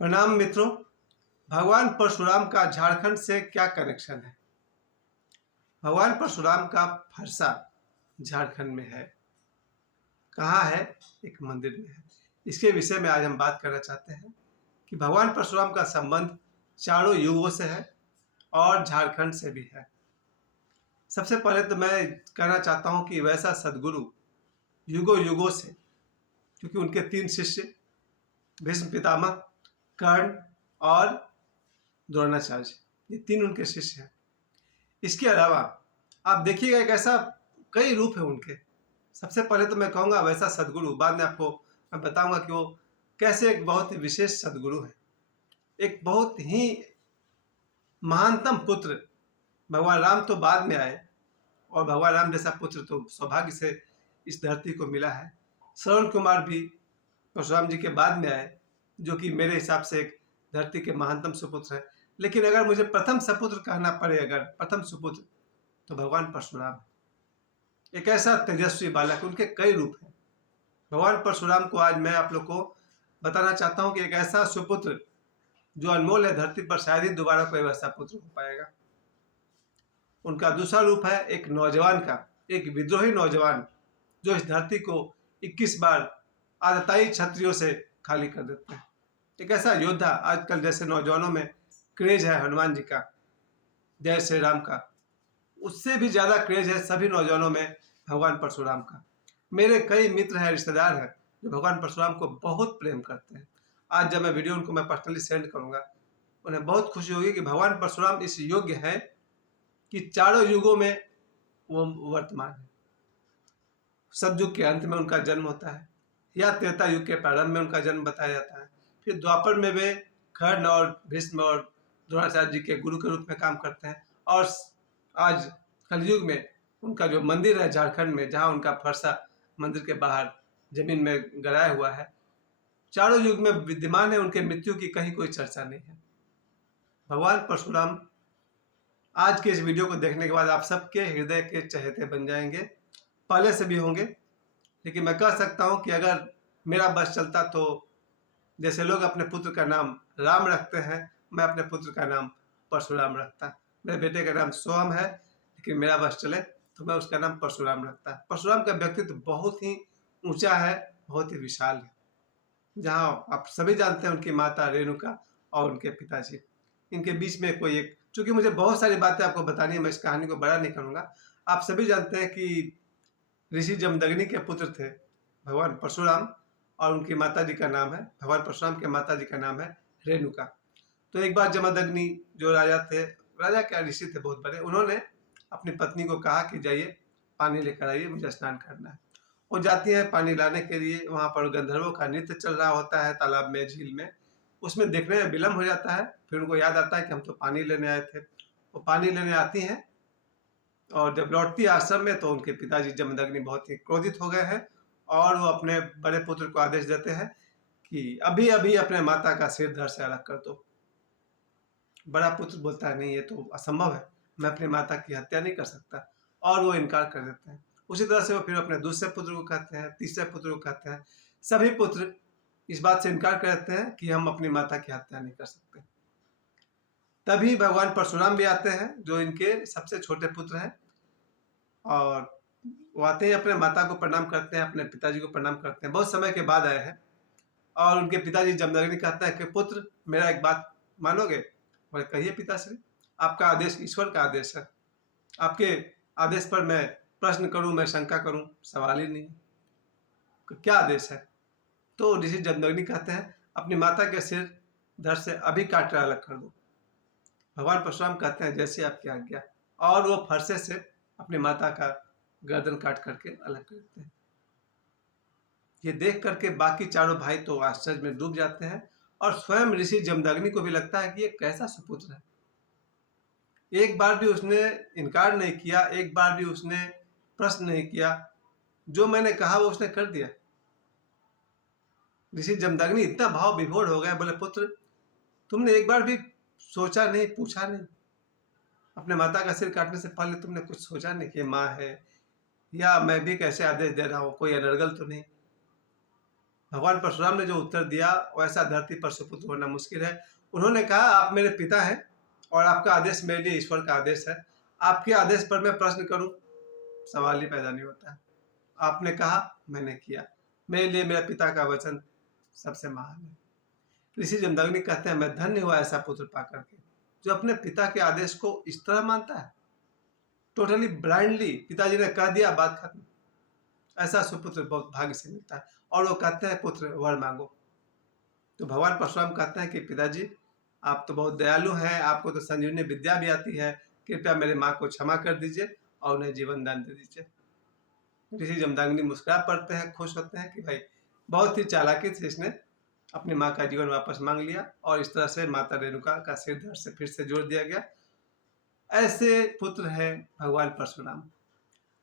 प्रणाम मित्रों। भगवान परशुराम का झारखंड से क्या कनेक्शन है? भगवान परशुराम का फरसा झारखंड में है। कहाँ है? एक मंदिर में है। इसके विषय में आज हम बात करना चाहते हैं कि भगवान परशुराम का संबंध चारों युगों से है और झारखंड से भी है। सबसे पहले तो मैं कहना चाहता हूँ कि वैसा सदगुरु युगों युगों से, क्योंकि उनके 3 शिष्य भीष्म पितामह, कर्ण और द्रोणाचार्य, ये 3 उनके शिष्य हैं। इसके अलावा आप देखिएगा एक ऐसा कई रूप है उनके। सबसे पहले तो मैं कहूँगा वैसा सदगुरु, बाद में आपको मैं बताऊंगा कि वो कैसे एक बहुत ही विशेष सदगुरु है। एक बहुत ही महानतम पुत्र, भगवान राम तो बाद में आए और भगवान राम जैसा पुत्र तो सौभाग्य से इस धरती को मिला है। श्रवण कुमार भी परशुराम जी के बाद में आए, जो कि मेरे हिसाब से एक धरती के महानतम सुपुत्र है। लेकिन अगर मुझे प्रथम सपुत्र कहना पड़े, अगर प्रथम सुपुत्र, तो भगवान परशुराम। एक ऐसा तेजस्वी बालक, उनके कई रूप हैं। भगवान परशुराम को आज मैं आप लोग को बताना चाहता हूँ कि एक ऐसा सुपुत्र जो अनमोल है, धरती पर शायद ही दोबारा कोई वैसा पुत्र हो पाएगा। उनका दूसरा रूप है एक नौजवान का, एक विद्रोही नौजवान जो इस धरती को 21 बार आतताई क्षत्रियों से खाली कर देते हैं। एक ऐसा योद्धा, आजकल जैसे नौजवानों में क्रेज है हनुमान जी का, जय श्री राम का, उससे भी ज़्यादा क्रेज है सभी नौजवानों में भगवान परशुराम का। मेरे कई मित्र हैं, रिश्तेदार हैं, जो भगवान परशुराम को बहुत प्रेम करते हैं। आज जब मैं वीडियो उनको मैं पर्सनली सेंड करूंगा, उन्हें बहुत खुशी होगी कि भगवान परशुराम इस योग्य है कि चारों युगों में वो वर्तमान है। सतयुग के अंत में उनका जन्म होता है, या त्रेता युग के प्रारंभ में उनका जन्म बताया जाता है। फिर द्वापर में वे कर्ण और भीष्म और द्रोणाचार्य जी के गुरु के रूप में काम करते हैं। और आज कलयुग में उनका जो मंदिर है झारखंड में, जहाँ उनका फरसा मंदिर के बाहर जमीन में गड़ाया हुआ है, चारों युग में विद्यमान है। उनके मृत्यु की कहीं कोई चर्चा नहीं है। भगवान परशुराम आज के इस वीडियो को देखने के बाद आप सबके हृदय के चहेते बन जाएंगे, पहले से भी होंगे। लेकिन मैं कह सकता हूँ कि अगर मेरा बस चलता तो जैसे लोग अपने पुत्र का नाम राम रखते हैं, मैं अपने पुत्र का नाम परशुराम रखता। मेरे बेटे का नाम सोहम है, लेकिन मेरा बस चले तो मैं उसका नाम परशुराम रखता। परशुराम का व्यक्तित्व बहुत ही ऊंचा है, बहुत ही विशाल है। जहाँ आप सभी जानते हैं उनकी माता रेणुका और उनके पिताजी, इनके बीच में कोई एक, चूंकि मुझे बहुत सारी बातें आपको बतानी है, मैं इस कहानी को बड़ा नहीं करूँगा। आप सभी जानते हैं कि ऋषि जमदग्नि के पुत्र थे भगवान परशुराम, और उनकी माता जी का नाम है, भगवान परशुराम के माता जी का नाम है रेणुका। तो एक बार जमदग्नि जो राजा थे, राजा क्या ऋषि थे बहुत बड़े, उन्होंने अपनी पत्नी को कहा कि जाइए पानी लेकर आइए, मुझे स्नान करना है। वो जाती है पानी लाने के लिए। वहाँ पर गंधर्वों का नृत्य चल रहा होता है तालाब में, झील में। उसमें देखने में विलम्ब हो जाता है। फिर उनको याद आता है कि हम तो पानी लेने आए थे। वो पानी लेने आती हैं और जब लौटती है आश्रम में, तो उनके पिताजी जमदग्नि बहुत ही क्रोधित हो गए हैं और वो अपने बड़े पुत्र को आदेश देते हैं कि अभी अभी अपने माता का सिर धड़ से अलग कर दो। बड़ा पुत्र बोलता है नहीं, ये तो असंभव है, मैं अपनी माता की हत्या नहीं कर सकता, और वो इनकार कर देते हैं। उसी तरह से वो फिर अपने दूसरे पुत्र को कहते हैं, तीसरे पुत्र को कहते हैं। सभी पुत्र इस बात से इनकार कर देते हैं कि हम अपनी माता की हत्या नहीं कर सकते। तभी भगवान परशुराम भी आते हैं, जो इनके सबसे छोटे पुत्र हैं, और वो आते ही अपने माता को प्रणाम करते हैं, अपने पिताजी को प्रणाम करते हैं। बहुत समय के बाद आए हैं। और उनके पिताजी जमदग्नि कहते हैं कि पुत्र, मेरा एक बात मानोगे? बोले कहिए पिताश्री, आपका आदेश ईश्वर का आदेश है, आपके आदेश पर मैं प्रश्न करूं, मैं शंका करूं, सवाल ही नहीं। क्या आदेश है? तो ऋषि जमदग्नि कहते हैं अपनी माता के सिर धड़ से अभी काट कर अलग कर दो। भगवान परशुराम कहते हैं जैसे आपकी आज्ञा, और वो फरसे से अपनी माता का गर्दन काट करके अलग करते हैं। ये देख करके बाकी चारों भाई तो आश्चर्य में डूब जाते हैं, और स्वयं ऋषि जमदग्नि को भी लगता है कि ये कैसा सुपुत्र है। एक बार भी उसने इनकार नहीं किया, एक बार भी उसने प्रश्न नहीं किया, जो मैंने कहा वो उसने कर दिया। ऋषि जमदग्नि इतना भाव विभोर हो गए, बोले पुत्र, तुमने एक बार भी सोचा नहीं, पूछा नहीं? अपने माता का सिर काटने से पहले तुमने कुछ सोचा नहीं कि माँ है, या मैं भी कैसे आदेश दे रहा हूँ, कोई अनर्गल तो नहीं? भगवान परशुराम ने जो उत्तर दिया वैसा धरती पर सुपुत्र होना मुश्किल है। उन्होंने कहा, आप मेरे पिता हैं और आपका आदेश मेरे लिए ईश्वर का आदेश है। आपके आदेश पर मैं प्रश्न करूं, सवाल ही पैदा नहीं होता है। आपने कहा, मैंने किया। मेरे लिए मेरे पिता का वचन सबसे महान है। ऋषि जमदग्नि कहते हैं, मैं धन्य हुआ ऐसा पुत्र पाकर के जो अपने पिता के आदेश को इस तरह मानता है। टोटली ब्लाइंडली पिताजी ने कह दिया, बात खत्म। ऐसा सुपुत्र बहुत भाग्य से मिलता है। और वो कहते हैं, पुत्र वर मांगो। तो भगवान परशुराम कहते हैं कि पिताजी, आप तो बहुत दयालु हैं, आपको तो संजीवनी विद्या भी आती है, कृपया मेरे माँ को क्षमा कर दीजिए और उन्हें जीवन दान दे दीजिए। ऋषि जमदग्नि मुस्कुरा पड़ते हैं, खुश होते हैं कि भाई बहुत ही चालाकी से इसने अपनी माँ का जीवन वापस मांग लिया और इस तरह से माता रेणुका का सिर धड़ से फिर से जोड़ दिया गया। ऐसे पुत्र है भगवान परशुराम।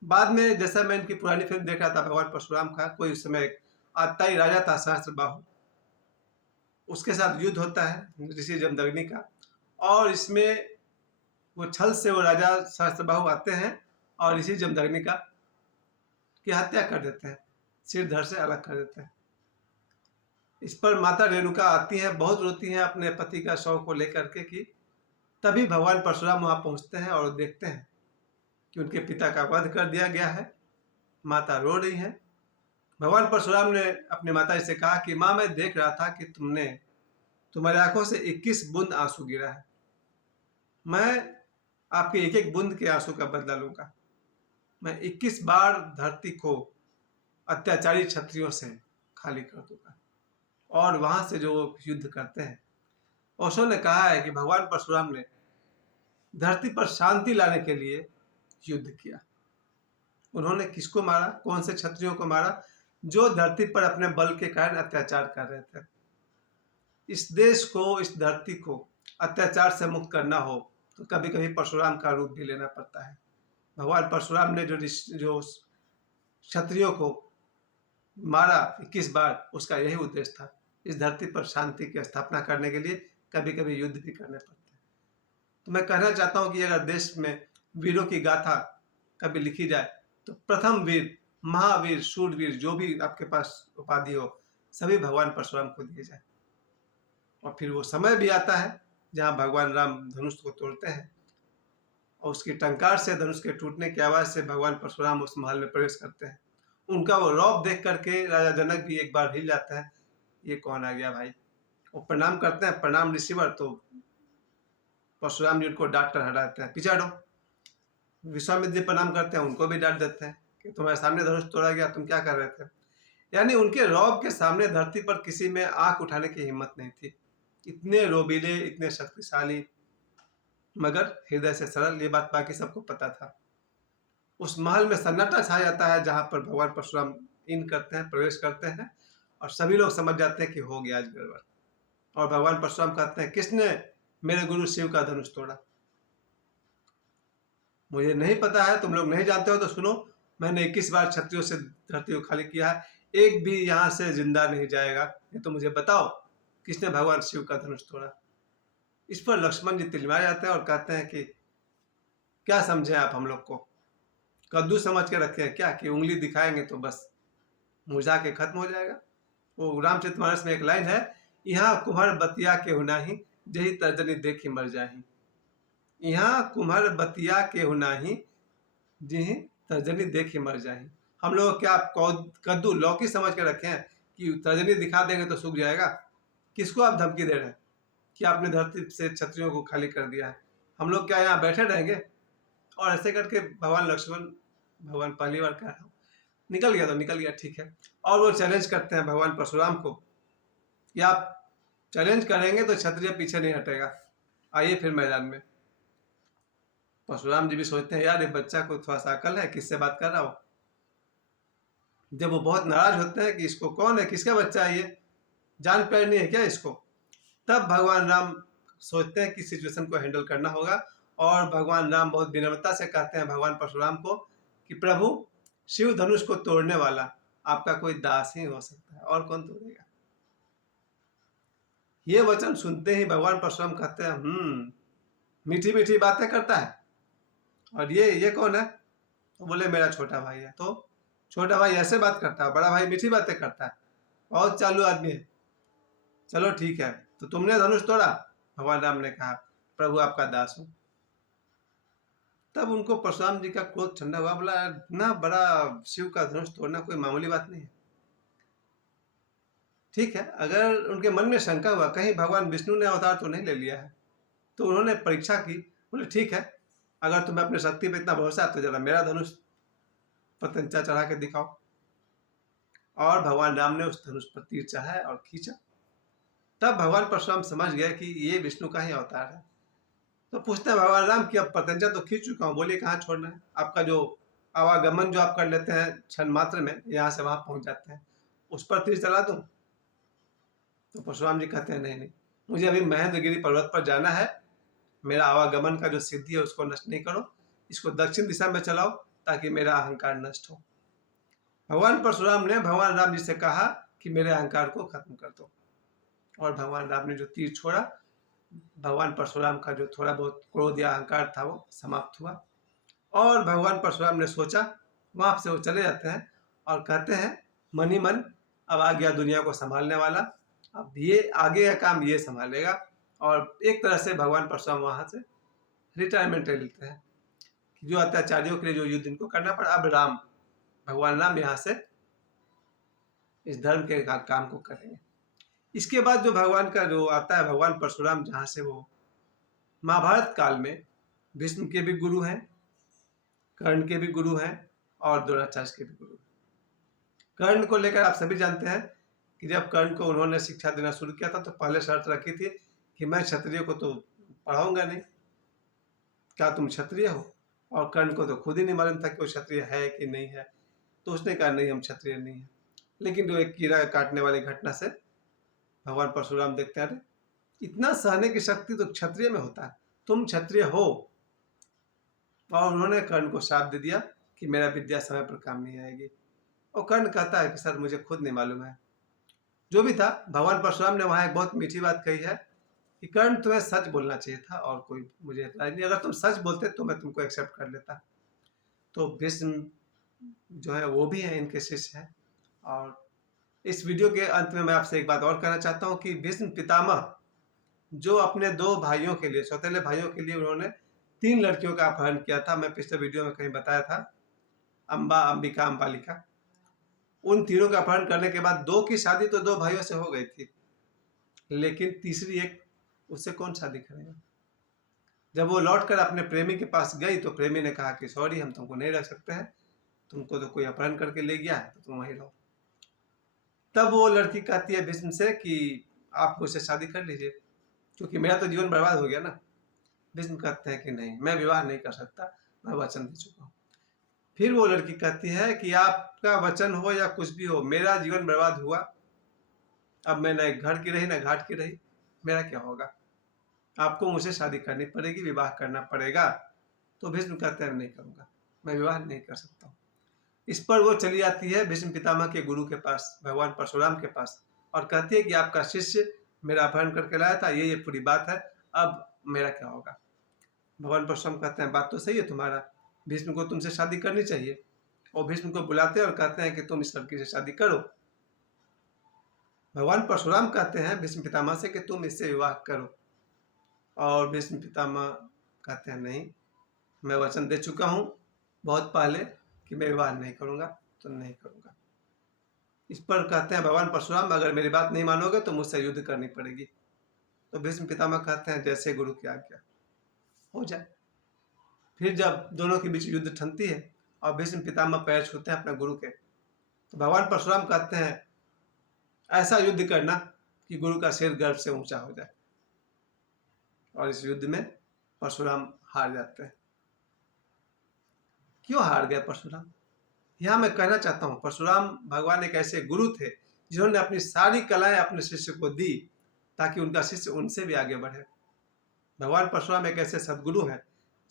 बाद में जैसा मैं इनकी पुरानी फिल्म देख रहा था भगवान परशुराम का, कोई उस समय आताई राजा था सहस्त्रबाहु, उसके साथ युद्ध होता है ऋषि जमदग्नि का, और इसमें वो छल से वो राजा सहस्त्रबाहु आते हैं और ऋषि जमदग्नि का की हत्या कर देते हैं, सिर धड़ से अलग कर देते हैं। इस पर माता रेणुका आती है, बहुत रोती है अपने पति का शव को लेकर के कि तभी भगवान परशुराम वहां पहुंचते हैं और देखते हैं कि उनके पिता का वध कर दिया गया है। माता रो रही है। भगवान परशुराम ने अपनी माता से कहा कि माँ, मैं देख रहा था कि तुम्हारी आंखों से 21 बूंद आंसू गिरा है। मैं आपके एक एक बूंद के आंसू का बदला लूंगा। मैं 21 बार धरती को अत्याचारी क्षत्रियों से खाली कर दूंगा और वहां से जो युद्ध करते हैं। ओशो ने कहा है कि भगवान परशुराम ने धरती पर शांति लाने के लिए युद्ध किया। उन्होंने किसको मारा, कौन से क्षत्रियों को मारा? जो धरती पर अपने बल के कारण अत्याचार कर रहे थे। इस देश को, इस धरती को अत्याचार से मुक्त करना हो तो कभी कभी परशुराम का रूप भी लेना पड़ता है। भगवान परशुराम ने जो क्षत्रियों को मारा 21 बार, उसका यही उद्देश्य था, इस धरती पर शांति की स्थापना करने के लिए कभी कभी युद्ध भी करने पड़ते हैं। तो मैं कहना चाहता हूं कि अगर देश में वीरों की गाथा कभी लिखी जाए तो प्रथम वीर, महावीर, शूरवीर, जो भी आपके पास उपाधि हो, सभी भगवान परशुराम को दिए जाए। और फिर वो समय भी आता है जहां भगवान राम धनुष को तोड़ते हैं और उसकी टंकार से, धनुष के टूटने की आवाज से भगवान परशुराम उस महल में प्रवेश करते हैं। उनका वो रौब देख करके राजा जनक भी एक बार हिल जाता है, ये कौन आ गया भाई। वो प्रणाम करते हैं, प्रणाम ऋषिवर। तो परशुराम जी उनको डांट कर हटाते हैं, पीछे हटो। विश्वामित्र जी प्रणाम करते हैं, उनको भी डांट देते हैं कि तुम्हारे सामने धनुष तोड़ा गया, तुम क्या कर रहे थे। यानी उनके रौब के सामने धरती पर किसी में आंख उठाने की हिम्मत नहीं थी। इतने रोबीले, इतने शक्तिशाली, मगर हृदय से सरल, ये बात बाकी सबको पता था। उस महल में सन्नाटा छा जाता है जहां पर भगवान परशुराम इन करते हैं, प्रवेश करते हैं, और सभी लोग समझ जाते हैं कि हो गया आज गड़बड़। और भगवान परशुराम कहते हैं, किसने मेरे गुरु शिव का धनुष तोड़ा? मुझे नहीं पता है, तुम लोग नहीं जानते हो तो सुनो, मैंने 21 बार क्षत्रियों से धरती को खाली किया है, एक भी यहां से जिंदा नहीं जाएगा। ये तो मुझे बताओ किसने भगवान शिव का धनुष तोड़ा। इस पर लक्ष्मण जी तिलमिला जाते हैं और कहते हैं कि क्या समझे आप हम लोग को, कद्दू समझ के रखे हैं क्या कि उंगली दिखाएंगे तो बस मुरझा के खत्म हो जाएगा। वो रामचरितमानस में एक लाइन है, यहाँ कुम्हर बतिया के हुनाही, जही तर्जनी देखी मर जाही। यहाँ कुम्हर बतिया के हुनाही, जी तर्जनी देखी मर जाही। हम लोग क्या कद्दू, लौकी समझ के रखे हैं कि तर्जनी दिखा देंगे तो सूख जाएगा? किसको आप धमकी दे रहे हैं कि आपने धरती से क्षत्रियों को खाली कर दिया है? हम लोग क्या यहाँ बैठे रहेंगे? और ऐसे करके भगवान लक्ष्मण, भगवान पहली बार कह रहा हूँ, निकल गया तो निकल गया, ठीक है। और वो चैलेंज करते हैं भगवान परशुराम को कि आप चैलेंज करेंगे तो क्षत्रिय पीछे नहीं हटेगा, आइए फिर मैदान में। परशुराम जी भी सोचते हैं, यार ये बच्चा को थोड़ा सा अकल है, किससे बात कर रहा हो। जब वो बहुत नाराज होते हैं कि इसको कौन है, किसका बच्चा है ये, जान प्यार नहीं है क्या इसको, तब भगवान राम सोचते हैं कि सिचुएशन को हैंडल करना होगा। और भगवान राम बहुत विनम्रता से कहते हैं भगवान परशुराम को कि प्रभु, शिव धनुष को तोड़ने वाला आपका कोई दास ही हो सकता है, और कौन तोड़ेगा। ये वचन सुनते ही भगवान परशुराम कहते हैं, मीठी मीठी बातें करता है, और ये कौन है? तो बोले मेरा छोटा भाई है। तो छोटा भाई ऐसे बात करता है, बड़ा भाई मीठी बातें करता है। बहुत चालू आदमी है। चलो ठीक है, तो तुमने धनुष तोड़ा? भगवान राम ने कहा, प्रभु आपका दास हूं। तब उनको परशुराम जी का क्रोध ठंडा हुआ, बोला इतना बड़ा शिव का धनुष तोड़ना कोई मामूली बात नहीं है। ठीक है, अगर उनके मन में शंका हुआ कहीं भगवान विष्णु ने अवतार तो नहीं ले लिया है, तो उन्होंने परीक्षा की। बोले ठीक है, अगर तुम्हें अपनी शक्ति पे इतना भरोसा है तो जरा मेरा धनुष पर तंचा चढ़ा के दिखाओ। और भगवान राम ने उस धनुष पर तीर चढ़ाया और खींचा। तब भगवान परशुराम समझ गए कि ये विष्णु का ही अवतार है। तो पूछते हैं भगवान राम कि अब पतंजा तो खींच चुका हूँ, बोलिए कहाँ छोड़ना है? आपका जो आवागमन जो आप कर लेते हैं क्षण मात्र में, यहाँ से वहां पहुंच जाते हैं, उस पर तीर चला दूं? तो परशुराम जी कहते हैं नहीं नहीं, मुझे अभी महेंद्रगिरी पर्वत पर जाना है। मेरा आवागमन का जो सिद्धि है उसको नष्ट नहीं करो, इसको दक्षिण दिशा में चलाओ ताकि मेरा अहंकार नष्ट हो। भगवान परशुराम ने भगवान राम जी से कहा कि मेरे अहंकार को खत्म कर दो। और भगवान राम ने जो तीर छोड़ा, भगवान परशुराम का जो थोड़ा बहुत क्रोध या अहंकार था वो समाप्त हुआ। और भगवान परशुराम ने सोचा, वहां से वो चले जाते हैं और कहते हैं मन ही मन, अब आ गया दुनिया को संभालने वाला, अब ये आगे का काम ये संभालेगा। और एक तरह से भगवान परशुराम वहां से रिटायरमेंट ले लेते हैं कि जो अत्याचारियों के लिए जो युद्ध इनको करना पड़ा, अब राम भगवान राम यहाँ से इस धर्म के काम को करेंगे। इसके बाद जो भगवान का जो आता है, भगवान परशुराम जहाँ से वो महाभारत काल में भीष्म के भी गुरु हैं, कर्ण के भी गुरु हैं और द्रोणाचार्य के भी गुरु हैं। कर्ण को लेकर आप सभी जानते हैं कि जब कर्ण को उन्होंने शिक्षा देना शुरू किया था तो पहले शर्त रखी थी कि मैं क्षत्रिय को तो पढ़ाऊंगा नहीं, क्या तुम क्षत्रिय हो? और कर्ण को तो खुद ही नहीं मालूम था कि वो क्षत्रिय है कि नहीं है, तो उसने कहा नहीं, हम क्षत्रिय नहीं है। लेकिन जो एक कीड़ा काटने वाली घटना से भगवान परशुराम देखते हैं, इतना सहने की शक्ति तो क्षत्रिय में होता है, तुम क्षत्रिय हो। और उन्होंने कर्ण को श्राप दे दिया कि मेरा विद्या समय पर काम नहीं आएगी। और कर्ण कहता है कि सर मुझे खुद नहीं मालूम है। जो भी था, भगवान परशुराम ने वहां एक बहुत मीठी बात कही है कि कर्ण तुम्हें सच बोलना चाहिए था और कोई मुझे एतराज नहीं, अगर तुम सच बोलते तो मैं तुमको एक्सेप्ट कर लेता। तो भीष्म जो है वो भी है, इनके शिष्य हैं। और इस वीडियो के अंत में मैं आपसे एक बात और कहना चाहता हूँ कि भीष्म पितामह जो अपने दो भाइयों के लिए, सौतेले भाइयों के लिए उन्होंने 3 लड़कियों का अपहरण किया था, मैं पिछले वीडियो में कहीं बताया था, अंबा, अंबिका, अंबालिका। उन तीनों का अपहरण करने के बाद 2 की शादी तो 2 भाइयों से हो गई थी, लेकिन तीसरी एक, उससे कौन शादी करेगा? जब वो लौटकर अपने प्रेमी के पास गई तो प्रेमी ने कहा कि सॉरी, हम तुमको नहीं रख सकते हैं, तुमको तो कोई अपहरण करके ले गया है, तो तुम वहीं रहो। तब वो लड़की कहती है भीष्म से कि आप मुझसे शादी कर लीजिए, क्योंकि मेरा तो जीवन बर्बाद हो गया ना। भीष्म कहते हैं कि नहीं, मैं विवाह नहीं कर सकता, मैं वचन दे चुका हूँ। फिर वो लड़की कहती है कि आपका वचन हो या कुछ भी हो, मेरा जीवन बर्बाद हुआ, अब मैं न घर की रही न घाट की रही, मेरा क्या होगा? आपको मुझसे शादी करनी पड़ेगी, विवाह करना पड़ेगा। तो भीष्म कहते हैं नहीं करूंगा, मैं विवाह नहीं कर सकता हूँ। इस पर वो चली आती है भीष्म पितामह के गुरु के पास, भगवान परशुराम के पास, और कहती है कि आपका शिष्य मेरा अपहरण करके लाया था, ये पूरी बात है, अब मेरा क्या होगा? भगवान परशुराम कहते हैं बात तो सही है तुम्हारा, भीष्म को तुमसे शादी करनी चाहिए। और भीष्म को बुलाते हैं और कहते हैं कि तुम इस लड़की से शादी करो। भगवान परशुराम कहते हैं भीष्म पितामह से कि तुम इससे विवाह करो। और भीष्म पितामह कहते हैं नहीं, मैं वचन दे चुका हूँ बहुत पहले कि मैं विवाह नहीं करूँगा, तो नहीं करूँगा। इस पर कहते हैं भगवान परशुराम, अगर मेरी बात नहीं मानोगे तो मुझसे युद्ध करनी पड़ेगी। तो भीष्म पितामह कहते हैं जैसे गुरु की आज्ञा, हो जाए। फिर जब दोनों के बीच युद्ध ठनती है और भीष्म पितामह पैर छूते हैं अपने गुरु के, तो भगवान परशुराम कहते हैं ऐसा युद्ध करना कि गुरु का सिर गर्व से ऊंचा हो जाए। और इस युद्ध में परशुराम हार जाते हैं। क्यों हार गए परशुराम? यहाँ मैं कहना चाहता हूँ, परशुराम भगवान एक ऐसे गुरु थे जिन्होंने अपनी सारी कलाएं अपने शिष्य को दी ताकि उनका शिष्य उनसे भी आगे बढ़े। भगवान परशुराम एक ऐसे सदगुरु हैं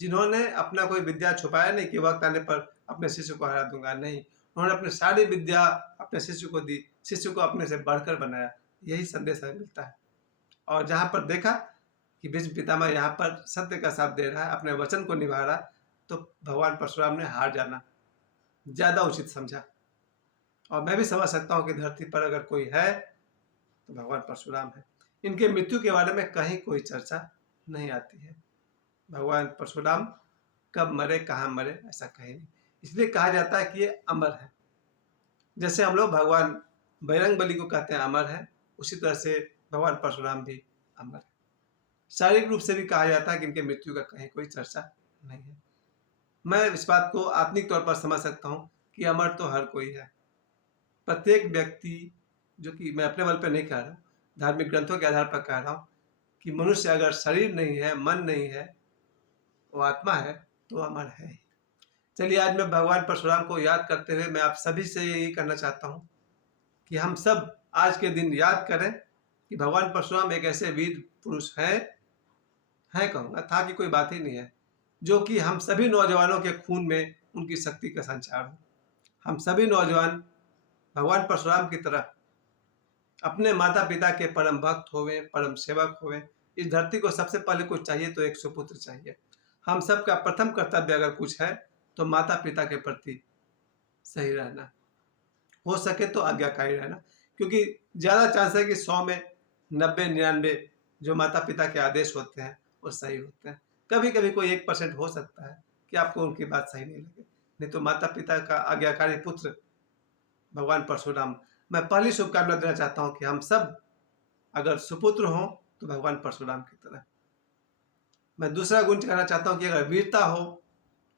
जिन्होंने अपना कोई विद्या छुपाया नहीं कि वक्त आने पर अपने शिष्य को हरा दूंगा, नहीं, उन्होंने अपनी सारी विद्या अपने शिष्य को दी, शिष्य को अपने से बढ़कर बनाया। यही संदेश हमें मिलता है। और जहाँ पर देखा कि भीष्म पितामह यहाँ पर सत्य का साथ दे रहा है, अपने वचन को निभा रहा, तो भगवान परशुराम ने हार जाना ज्यादा उचित समझा। और मैं भी समझ सकता हूँ कि धरती पर अगर कोई है तो भगवान परशुराम है। इनके मृत्यु के बारे में कहीं कोई चर्चा नहीं आती है। भगवान परशुराम कब मरे, कहाँ मरे, ऐसा कहीं नहीं। इसलिए कहा जाता है कि ये अमर है। जैसे हम लोग भगवान बजरंगबली को कहते हैं अमर है, उसी तरह से भगवान परशुराम भी अमर है। शारीरिक रूप से भी कहा जाता है कि इनके मृत्यु का कहीं कोई चर्चा नहीं है। मैं इस बात को आत्मिक तौर पर समझ सकता हूँ कि अमर तो हर कोई है। प्रत्येक व्यक्ति, जो कि मैं अपने बल पर नहीं कह रहा हूँ, धार्मिक ग्रंथों के आधार पर कह रहा हूँ कि मनुष्य अगर शरीर नहीं है, मन नहीं है, वो आत्मा है, तो अमर है ही। चलिए, आज मैं भगवान परशुराम को याद करते हुए मैं आप सभी से यही कहना चाहता हूँ कि हम सब आज के दिन याद करें कि भगवान परशुराम एक ऐसे वीर पुरुष है कहूँगा, था कि कोई बात ही नहीं है, जो कि हम सभी नौजवानों के खून में उनकी शक्ति का संचार हो। हम सभी नौजवान भगवान परशुराम की तरह अपने माता पिता के परम भक्त होवे, परम सेवक होवे। इस धरती को सबसे पहले कुछ चाहिए तो एक सुपुत्र चाहिए। हम सबका प्रथम कर्तव्य अगर कुछ है तो माता पिता के प्रति सही रहना, हो सके तो आज्ञाकारी रहना, क्योंकि ज़्यादा चांस है कि 100 में 90-99 जो माता पिता के आदेश होते हैं वो सही होते हैं। कभी कभी कोई 1% हो सकता है कि आपको उनकी बात सही नहीं लगे, नहीं तो माता पिता का आज्ञाकारी पुत्र भगवान परशुराम। मैं पहली शुभकामना देना चाहता हूँ कि हम सब अगर सुपुत्र हों तो भगवान परशुराम की तरह। मैं दूसरा गुण कहना चाहता हूँ कि अगर वीरता हो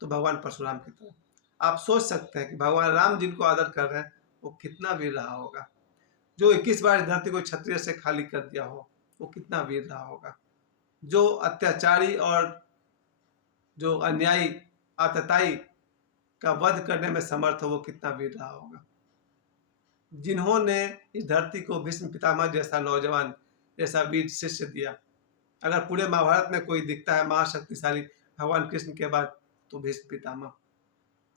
तो भगवान परशुराम की तरह। आप सोच सकते हैं कि भगवान राम जिनको आदर कर रहे हैं वो कितना वीर रहा होगा। जो 21 बार इस धरती को क्षत्रिय से खाली कर दिया हो वो कितना वीर रहा होगा। जो अत्याचारी और जो अन्यायी आतताई का वध करने में समर्थ हो वो कितना वीर रहा होगा। जिन्होंने इस धरती को भीष्म पितामह जैसा नौजवान, जैसा वीर शिष्य दिया। अगर पूरे महाभारत में कोई दिखता है महाशक्तिशाली भगवान कृष्ण के बाद तो भीष्म पितामह।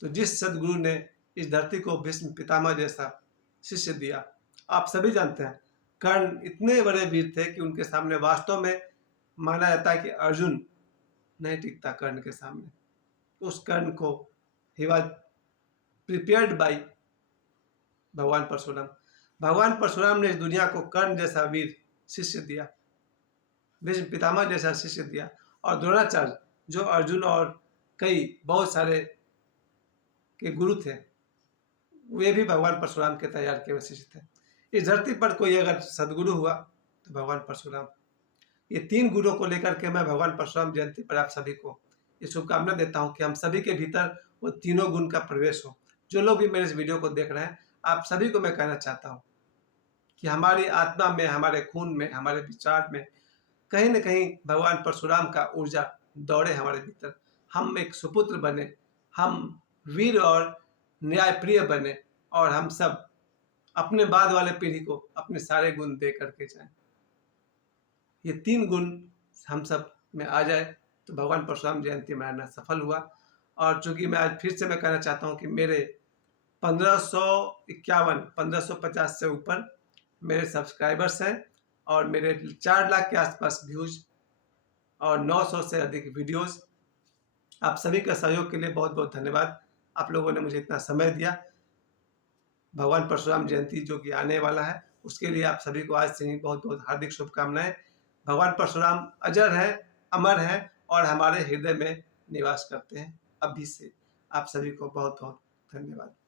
तो जिस सदगुरु ने इस धरती को भीष्म पितामह जैसा शिष्य दिया, आप सभी जानते हैं कर्ण इतने बड़े वीर थे कि उनके सामने वास्तव में माना जाता है कि अर्जुन नहीं टिकता कर्ण के सामने। उस कर्ण को ही वॉज प्रिपेयर्ड बाई भगवान परशुराम। भगवान परशुराम ने इस दुनिया को कर्ण जैसा वीर शिष्य दिया, भीष्म पितामह जैसा शिष्य दिया, और द्रोणाचार्य जो अर्जुन और कई बहुत सारे के गुरु थे, वे भी भगवान परशुराम के तैयार किए हुए शिष्य थे। इस धरती पर कोई अगर सदगुरु हुआ तो भगवान परशुराम। ये 3 गुणों को लेकर के मैं भगवान परशुराम जयंती पर आप सभी को ये शुभकामना देता हूँ कि हम सभी के भीतर वो तीनों गुण का प्रवेश हो। जो लोग भी मेरे इस वीडियो को देख रहे हैं, आप सभी को मैं कहना चाहता हूँ कि हमारी आत्मा में, हमारे खून में, हमारे विचार में कहीं न कहीं भगवान परशुराम का ऊर्जा दौड़े हमारे भीतर। हम एक सुपुत्र बने, हम वीर और न्यायप्रिय बने, और हम सब अपने बाद वाले पीढ़ी को अपने सारे गुण दे करके जाएं। ये 3 गुण हम सब में आ जाए तो भगवान परशुराम जयंती मनाना सफल हुआ। और चूंकि मैं आज फिर से मैं कहना चाहता हूँ कि मेरे 1550 से ऊपर मेरे सब्सक्राइबर्स हैं और मेरे 4 लाख के आसपास व्यूज और 900 से अधिक वीडियोस। आप सभी का सहयोग के लिए बहुत बहुत धन्यवाद। आप लोगों ने मुझे इतना समय दिया। भगवान परशुराम जयंती जो कि आने वाला है, उसके लिए आप सभी को आज से ही बहुत बहुत हार्दिक शुभकामनाएं। भगवान परशुराम अजर है, अमर है और हमारे हृदय में निवास करते हैं अभी से। आप सभी को बहुत बहुत धन्यवाद।